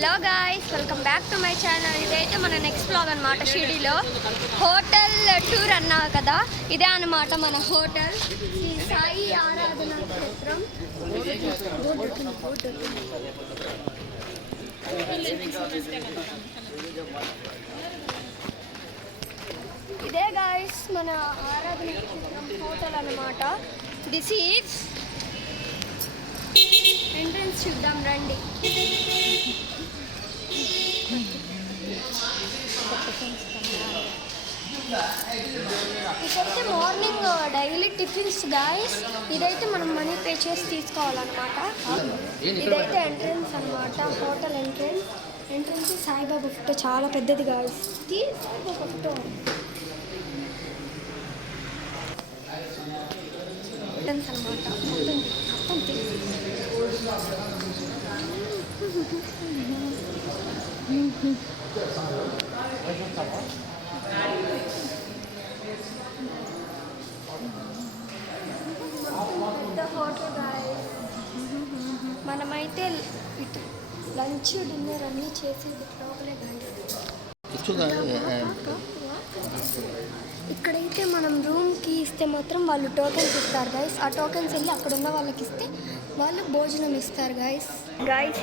Hello guys, welcome back to my channel. ఇదైతే మన next blog అనమాట. షిరిడీలో హోటల్ టూర్ అన్నా కదా, ఇదే అనమాట మన హోటల్. ఈ సాయి ఆరాధన క్షేత్రం. ఇదే గాయ్స్ మన ఆరాధన క్షేత్రం హోటల్ అనమాట. This is entrance. చూద్దాం రండి. ఇదైతే మార్నింగ్ డైలీ టిఫిన్స్ గాయస్. ఇదైతే మనం మనీ పే చేసి తీసుకోవాలన్నమాట. ఇదైతే ఎంట్రన్స్ అనమాట, హోటల్ ఎంట్రన్స్. సాయిబాబా ఫోటో చాలా పెద్దది గాయస్. సాయిబాబా ఫోటో ఎంట్రన్స్ అనమాట. Hotel guys. మనమైతే ఇటు లంచ్ డిన్నర్ అన్నీ చేసేది లోపలే గాయస్. ఇక్కడైతే మనం రూమ్కి ఇస్తే మాత్రం వాళ్ళు టోకెన్స్ ఇస్తారు గాయస్. ఆ టోకెన్స్ వెళ్ళి అక్కడ ఉన్న వాళ్ళకి ఇస్తే వాళ్ళు భోజనం ఇస్తారు గాయస్.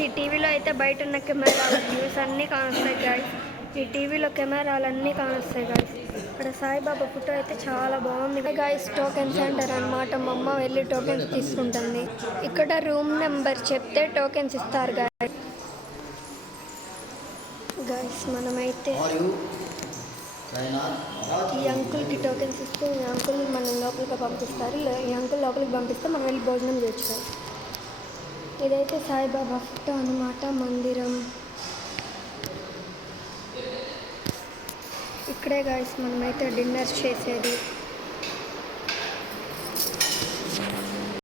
ఈ టీవీలో అయితే బయట ఉన్న కెమెరాల వ్యూస్ అన్నీ కానొస్తాయి గాయస్. ఈ టీవీలో కెమెరాలన్నీ కానొస్తాయి గాయస్. ఇక్కడ సాయిబాబా ఫోటో అయితే చాలా బాగుంది గాయస్. టోకెన్ సెంటర్ అనమాట. మా అమ్మ వెళ్ళి టోకెన్స్ తీసుకుంటుంది. ఇక్కడ రూమ్ నెంబర్ చెప్తే టోకెన్స్ ఇస్తారు గాయస్. మనమైతే ఈ అంకుల్కి టోకెన్స్ ఇస్తే ఈ అంకుల్ మనం లోపలికి పంపిస్తారు. ఈ అంకుల్ లోపలికి పంపిస్తే మనం వెళ్ళి భోజనం చేయొచ్చు. ఇదైతే సాయిబాబా ఫోటో అనమాట. మందిరం ఇక్కడే గాయస్ మనమైతే డిన్నర్ చేసేది.